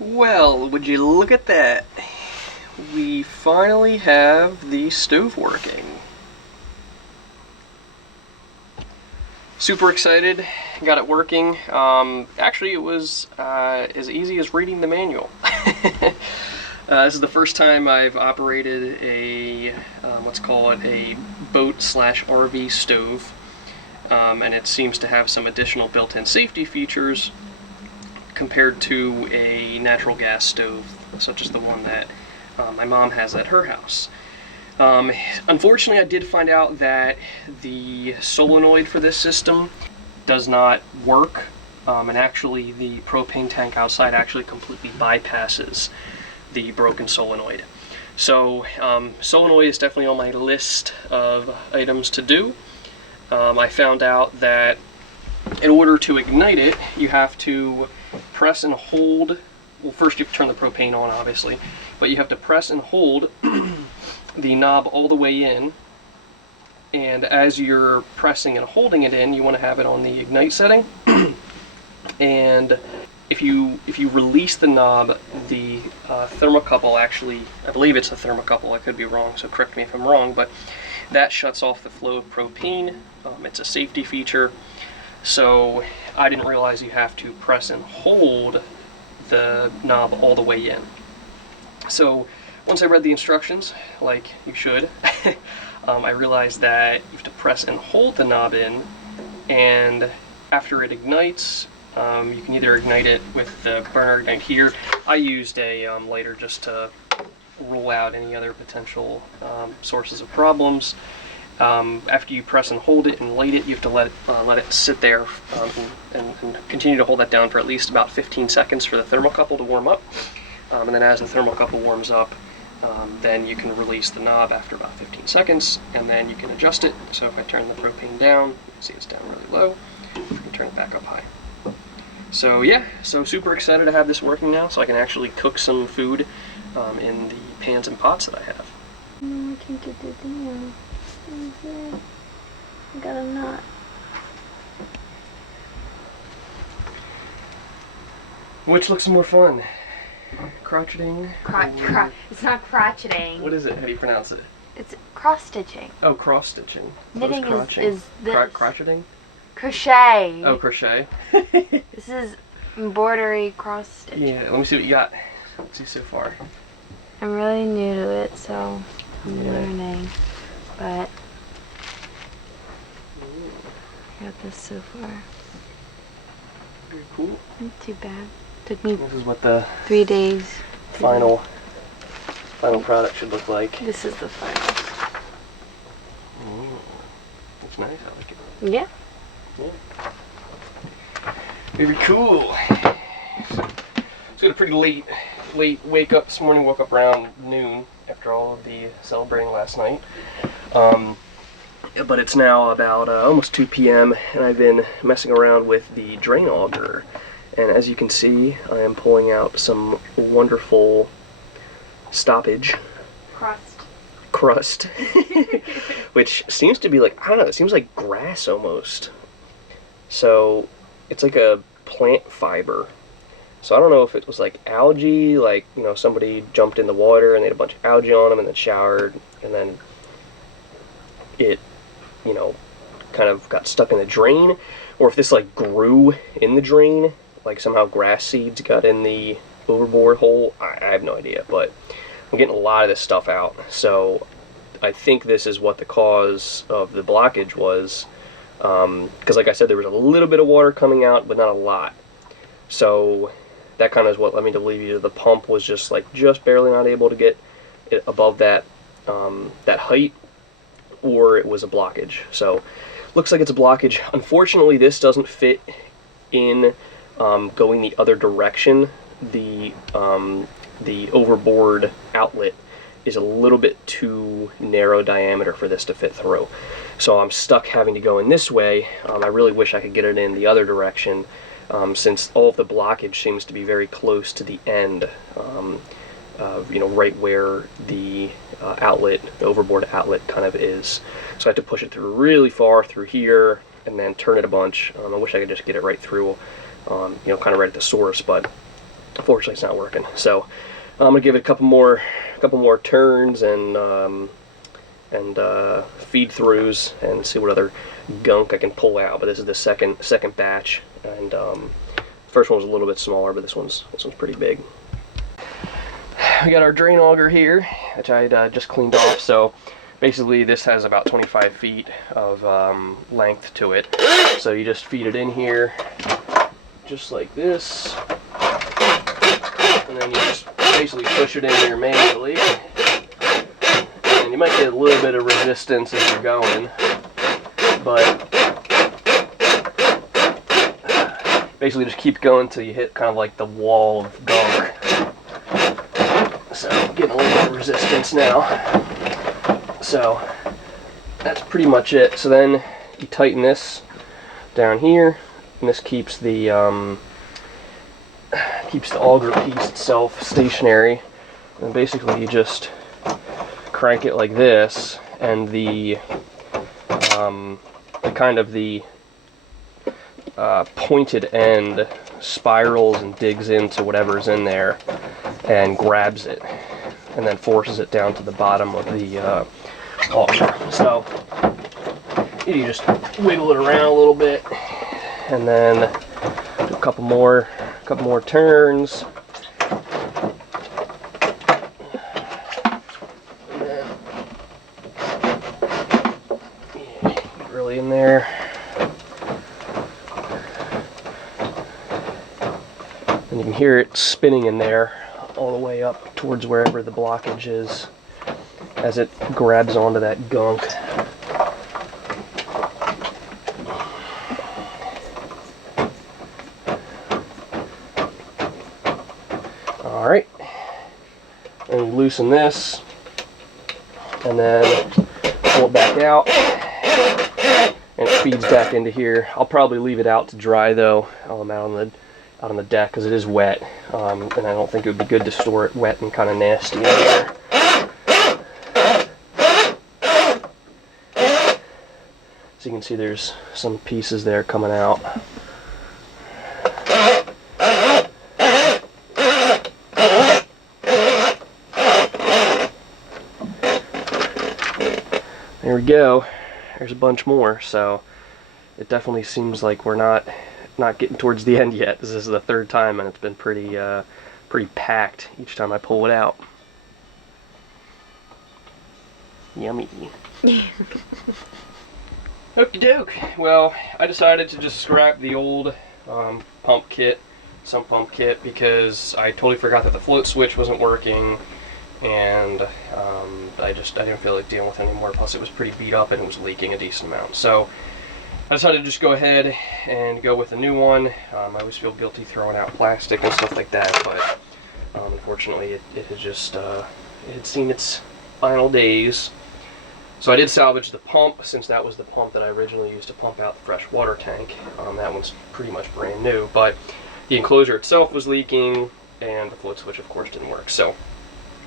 Well, would you look at that? We finally have the stove working. Super excited, got it working. Actually, it was as easy as reading the manual. This is the first time I've operated a, let's call it a boat/RV stove, and it seems to have some additional built-in safety features compared to a natural gas stove, such as the one that my mom has at her house. Unfortunately, I did find out that the solenoid for this system does not work, and actually the propane tank outside actually completely bypasses the broken solenoid. So solenoid is definitely on my list of items to do. I found out that in order to ignite it, you have to press and hold. Well, first you have to turn the propane on, obviously, but you have to press and hold the knob all the way in, and as you're pressing and holding it in, you want to have it on the ignite setting. And if you release the knob, the thermocouple actually, I believe it's a thermocouple, I could be wrong, so correct me if I'm wrong, but that shuts off the flow of propane. It's a safety feature, so I didn't realize you have to press and hold the knob all the way in. So once I read the instructions, like you should, I realized that you have to press and hold the knob in, and after it ignites, you can either ignite it with the burner ignite here. I used a lighter just to rule out any other potential sources of problems. After you press and hold it and light it, you have to let it sit there and continue to hold that down for at least about 15 seconds for the thermocouple to warm up. And then as the thermocouple warms up, then you can release the knob after about 15 seconds, and then you can adjust it. So if I turn the propane down, you can see it's down really low. You can turn it back up high. So yeah, so super excited to have this working now, so I can actually cook some food in the pans and pots that I have. I can't get the thing out. I got a knot. Which looks more fun? Crotcheting? It's not crotcheting. What is it? How do you pronounce it? It's cross stitching. Oh, cross stitching. Knitting is this. Crotcheting? Crochet. Oh, crochet. This is embroidery cross stitching. Yeah, let me see what you got. Let's see so far. I'm really new to it, so I'm learning. But I got this so far. Very cool. Not too bad. Took me This is what the 3 days. final product should look like. This is the final. It's nice. I like it. Yeah. Yeah. Very cool. It's got a pretty late wake up this morning. Woke up around noon after all of the celebrating last night. But it's now about almost 2 p.m. and I've been messing around with the drain auger. And as you can see, I am pulling out some wonderful stoppage. Crust. Which seems to be like, I don't know, it seems like grass almost. So it's like a plant fiber. So I don't know if it was like algae, like, you know, somebody jumped in the water and they had a bunch of algae on them and then showered, and then it, you know, kind of got stuck in the drain, or if this like grew in the drain, like somehow grass seeds got in the overboard hole. I have no idea, but I'm getting a lot of this stuff out. So I think this is what the cause of the blockage was, because like I said, there was a little bit of water coming out, but not a lot. So that kind of is what led me to believe either the pump was just barely not able to get it above that that height, or it was a blockage. So looks like it's a blockage. Unfortunately, this doesn't fit in going the other direction. The overboard outlet is a little bit too narrow diameter for this to fit through. So I'm stuck having to go in this way. I really wish I could get it in the other direction, since all of the blockage seems to be very close to the end, you know, right where the outlet, the overboard outlet kind of is. So I have to push it through really far through here and then turn it a bunch. I wish I could just get it right through, you know, kind of right at the source, but Unfortunately, it's not working. So I'm gonna give it a couple more turns and feed throughs and see what other gunk I can pull out. But this is the second batch, and first one was a little bit smaller, but this one's pretty big. We got our drain auger here, which I just cleaned off. So basically, this has about 25 feet of length to it. So you just feed it in here, just like this, and then you just basically push it in here manually. And you might get a little bit of resistance as you're going, but basically just keep going until you hit kind of like the wall of gunk. So getting a little bit of resistance now. So that's pretty much it. So then you tighten this down here, and this keeps the auger piece itself stationary. And basically you just crank it like this, and the pointed end spirals and digs into whatever's in there and grabs it, and then forces it down to the bottom of the auger. So you just wiggle it around a little bit, and then do a couple more turns. And then, get really in there. And you can hear it spinning in there all the way up towards wherever the blockage is as it grabs onto that gunk. Alright, and loosen this, and then pull it back out, and it feeds back into here. I'll probably leave it out to dry though, out on the deck, because it is wet, and I don't think it would be good to store it wet and kind of nasty in there. So you can see there's some pieces there coming out. There we go. There's a bunch more, so it definitely seems like we're not getting towards the end yet. This is the third time, and it's been pretty packed each time I pull it out. Yummy. Okie doke. Well, I decided to just scrap the old Sump pump kit, because I totally forgot that the float switch wasn't working, and I didn't feel like dealing with it anymore. Plus, it was pretty beat up and it was leaking a decent amount. So I decided to just go ahead and go with a new one. I always feel guilty throwing out plastic and stuff like that, but unfortunately it had just it had seen its final days. So I did salvage the pump, since that was the pump that I originally used to pump out the fresh water tank. That one's pretty much brand new, but the enclosure itself was leaking, and the float switch, of course, didn't work. So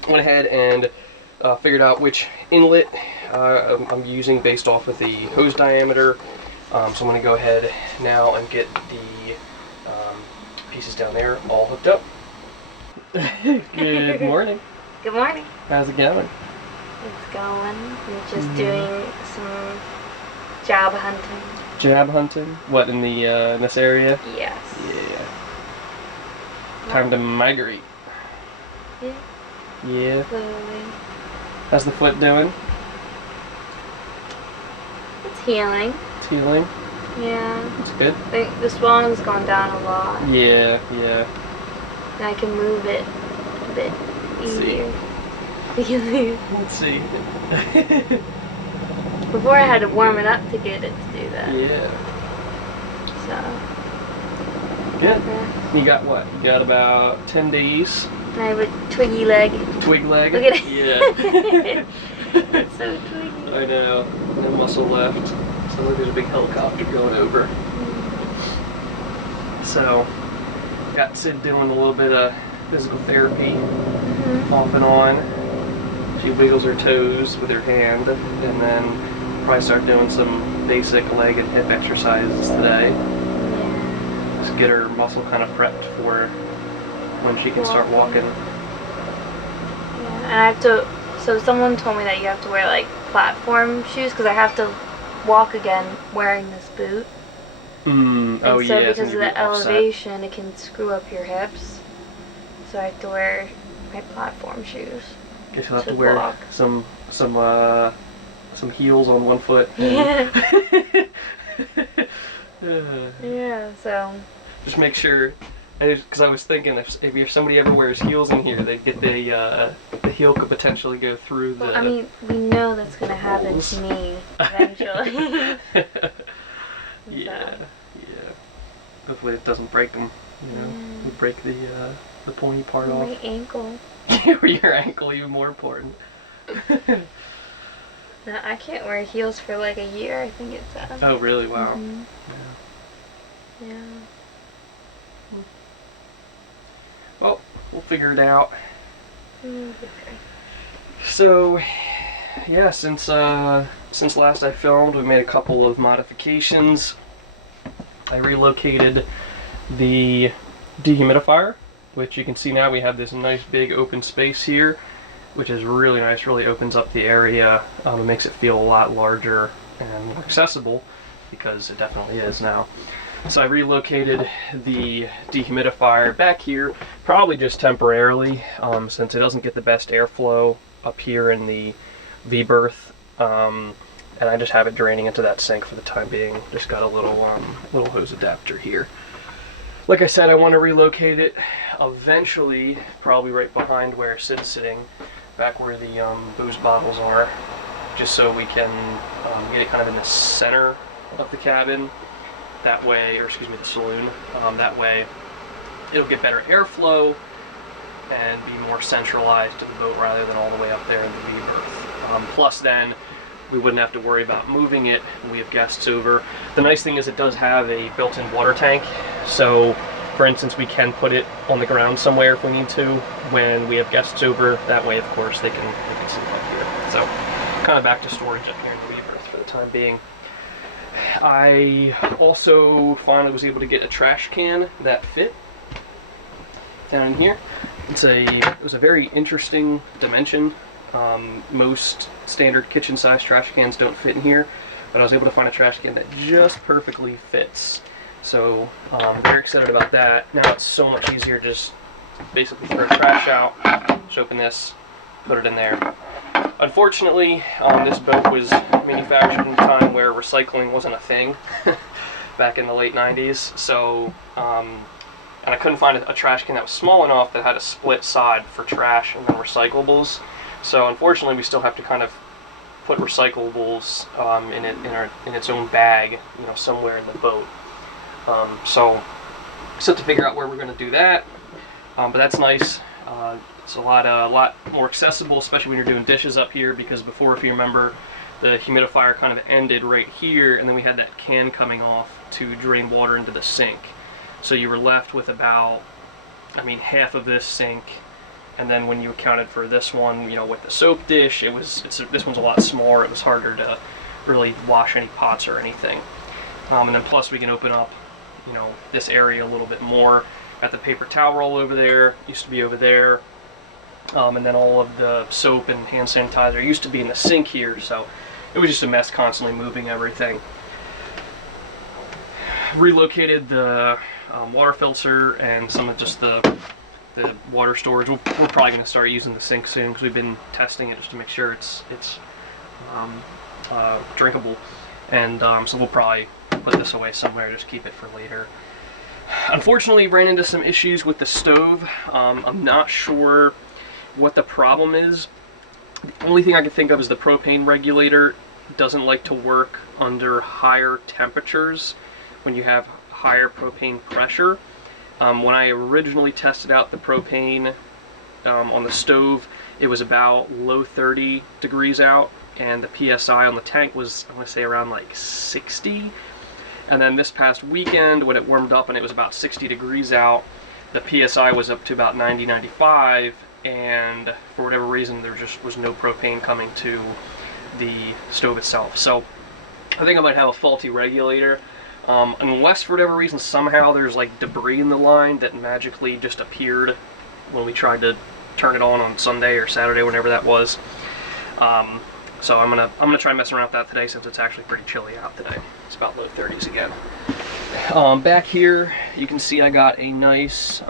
I went ahead and figured out which inlet I'm using based off of the hose diameter. So I'm going to go ahead now and get the pieces down there all hooked up. Good morning. Good morning. How's it going? It's going. We're just doing some job hunting. Job hunting? What, in this area? Yes. Yeah. Time to migrate. Yeah. Yeah. Slowly. How's the foot doing? It's healing. It's healing? Yeah. That's good. I think the swelling's gone down a lot. Yeah, yeah. And I can move it a bit easier. Let's see. Before I had to warm it up to get it to do that. Yeah. So. Good. You got what? You got about 10 days. I have a twiggy leg. Twig leg? Look at it. Yeah. It's so twiggy. I know. No muscle left. So look, there's a big helicopter going over. So, got Sid doing a little bit of physical therapy, off and on. She wiggles her toes with her hand, and then probably start doing some basic leg and hip exercises today. Just get her muscle kind of prepped for when she can start walking. Yeah, and I have to. So someone told me that you have to wear like platform shoes because I have to walk again wearing this boot. Oh and so yeah, because of the elevation, it can screw up your hips. So I have to wear my platform shoes. Guess you'll have to wear some heels on one foot. Yeah. Yeah. So. Just make sure, because I was thinking if somebody ever wears heels in here, they get the heel could potentially go through the. Well, I mean, we know that's gonna happen to me eventually. Yeah. Hopefully it doesn't break them. We break the pointy part off. My ankle. Your ankle, even more important. No, I can't wear heels for like a year. I think it says. Oh really? Wow. Mm-hmm. Yeah. Well, we'll figure it out. Okay. So, yeah, since last I filmed, we made a couple of modifications. I relocated the dehumidifier, which you can see now we have this nice big open space here, which is really nice, really opens up the area. It makes it feel a lot larger and more accessible, because it definitely is now. So I relocated the dehumidifier back here, probably just temporarily, since it doesn't get the best airflow up here in the V-berth, and I just have it draining into that sink for the time being. Just got a little hose adapter here. Like I said, I want to relocate it eventually, probably right behind where Sid's sitting, back where the booze bottles are, just so we can get it kind of in the center of the cabin. That way, or excuse me, the saloon. That way, it'll get better airflow and be more centralized to the boat rather than all the way up there in the V-berth. Plus, then we wouldn't have to worry about moving it when we have guests over. The nice thing is it does have a built-in water tank, so for instance, we can put it on the ground somewhere if we need to when we have guests over. That way, of course, they can sleep up here. So, kind of back to storage up here in the V-berth for the time being. I also finally was able to get a trash can that fit down in here. It was a very interesting dimension. Most standard kitchen size trash cans don't fit in here, but I was able to find a trash can that just perfectly fits. So I'm very excited about that. Now it's so much easier to just basically throw trash out, just open this, put it in there. Unfortunately, this boat was manufactured in a time where recycling wasn't a thing back in the late 90s. So, and I couldn't find a trash can that was small enough that had a split side for trash and then recyclables. So unfortunately, we still have to kind of put recyclables in its own bag, somewhere in the boat. So still have to figure out where we're going to do that. But that's nice. It's a lot more accessible, especially when you're doing dishes up here, because before, if you remember, the humidifier kind of ended right here, and then we had that can coming off to drain water into the sink. So you were left with about, half of this sink, and then when you accounted for this one, with the soap dish, this one's a lot smaller. It was harder to really wash any pots or anything. And then plus we can open up, this area a little bit more. Got the paper towel roll over there, used to be over there. And then all of the soap and hand sanitizer used to be in the sink here, so it was just a mess constantly moving everything. Relocated the water filter and some of just the water storage. We're probably going to start using the sink soon because we've been testing it just to make sure it's drinkable. And so we'll probably put this away somewhere, just keep it for later. Unfortunately, ran into some issues with the stove. I'm not sure what the problem is. The only thing I can think of is the propane regulator doesn't like to work under higher temperatures when you have higher propane pressure. When I originally tested out the propane on the stove, it was about low 30 degrees out, and the PSI on the tank was, I want to say, around like 60. And then this past weekend, when it warmed up and it was about 60 degrees out, the PSI was up to about 90, 95, and for whatever reason, there just was no propane coming to the stove itself. So I think I might have a faulty regulator, unless for whatever reason somehow there's like debris in the line that magically just appeared when we tried to turn it on Sunday or Saturday, whenever that was. So I'm gonna try messing around with that today, since it's actually pretty chilly out today. It's about low 30s again. Back here, you can see I got a nice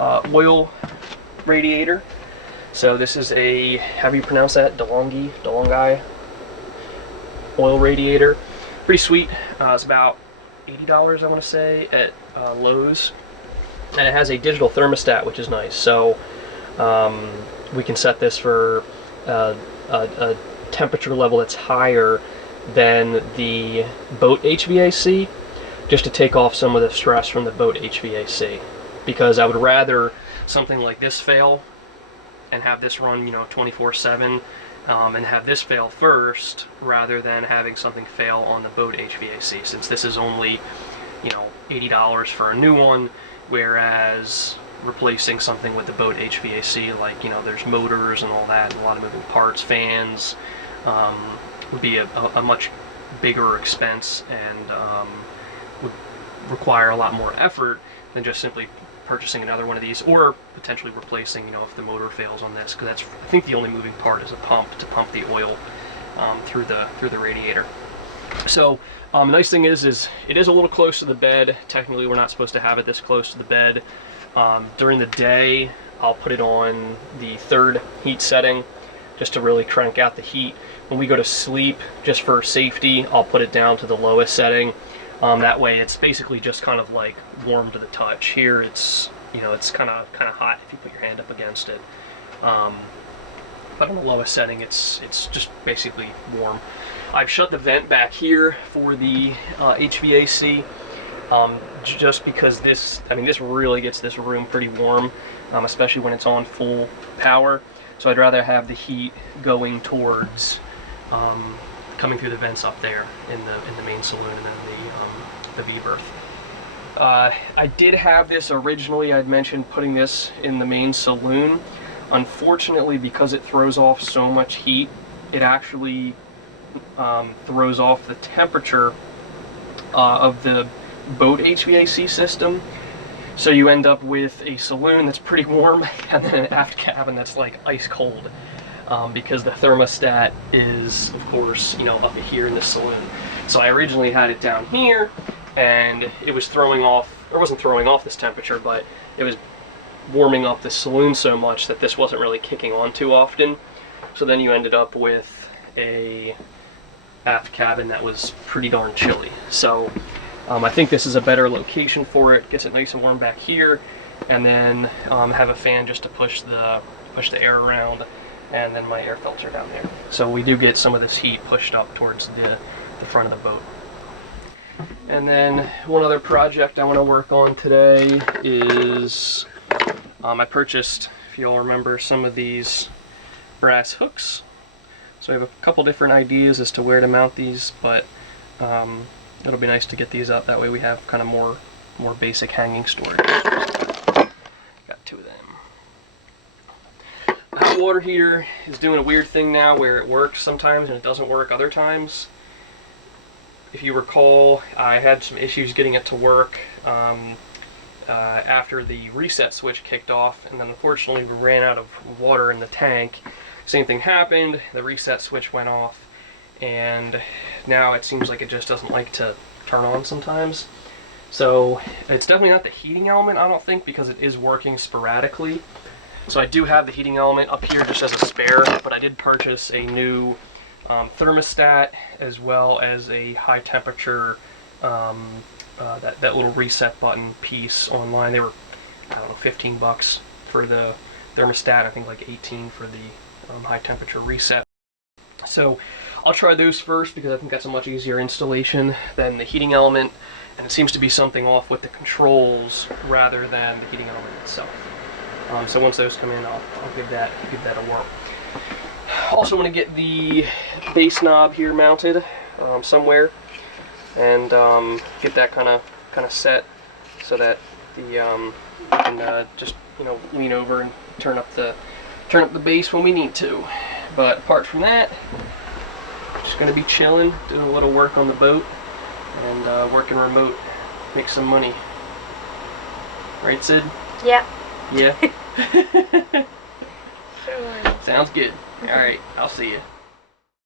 oil radiator. So this is a, how do you pronounce that? DeLonghi oil radiator. Pretty sweet. It's about $80, I want to say, at Lowe's. And it has a digital thermostat, which is nice. So we can set this for a temperature level that's higher than the boat HVAC, just to take off some of the stress from the boat HVAC. Because I would rather something like this fail and have this run, 24/7, and have this fail first, rather than having something fail on the boat HVAC, since this is only, $80 for a new one, whereas replacing something with the boat HVAC, like, there's motors and all that, and a lot of moving parts, fans, would be a much bigger expense, and would require a lot more effort than just simply purchasing another one of these, or potentially replacing, if the motor fails on this, because that's, I think, the only moving part is a pump to pump the oil through the radiator. So the nice thing is it is a little close to the bed. Technically, we're not supposed to have it this close to the bed. During the day, I'll put it on the 3rd heat setting, just to really crank out the heat. When we go to sleep, just for safety, I'll put it down to the lowest setting. That way, it's basically just kind of like warm to the touch. Here, it's it's kind of hot if you put your hand up against it. But on the lowest setting, it's just basically warm. I've shut the vent back here for the HVAC, just because this really gets this room pretty warm, especially when it's on full power. So I'd rather have the heat going towards coming through the vents up there in the main saloon, and then the V berth. I did have this originally. I'd mentioned putting this in the main saloon. Unfortunately, because it throws off so much heat, it actually throws off the temperature of the boat HVAC system. So you end up with a saloon that's pretty warm, and then an aft cabin that's like ice cold, because the thermostat is, of course, up here in the saloon. So I originally had it down here, and it was throwing off, or wasn't throwing off this temperature, but it was warming up the saloon so much that this wasn't really kicking on too often. So then you ended up with a aft cabin that was pretty darn chilly. So I think this is a better location for it. Gets it nice and warm back here, and then have a fan just to push the air around, and then my air filter down there. So we do get some of this heat pushed up towards the front of the boat. And then one other project I want to work on today is I purchased, if you'll remember, some of these brass hooks. So I have a couple different ideas as to where to mount these, but it'll be nice to get these up. That way we have kind of more basic hanging storage. Got 2 of them. The hot water heater is doing a weird thing now where it works sometimes and it doesn't work other times. If you recall, I had some issues getting it to work after the reset switch kicked off, and then unfortunately we ran out of water in the tank. Same thing happened, the reset switch went off, and now it seems like it just doesn't like to turn on sometimes. So it's definitely not the heating element, I don't think, because it is working sporadically. So I do have the heating element up here just as a spare, but I did purchase a new thermostat, as well as a high temperature that little reset button piece online. They were, I don't know, $15 for the thermostat, I think like 18 for the high temperature reset. So I'll try those first, because I think that's a much easier installation than the heating element, and it seems to be something off with the controls rather than the heating element itself. So once those come in, I'll give that a whirl. Also want to get the bass knob here mounted somewhere, and get that kind of set so that the you can just lean over and turn up the bass when we need to. But apart from that, just going to be chilling, doing a little work on the boat, and working remote, make some money. Right, Sid? Yep. Yeah. Sure. Sounds good. All right, I'll see you.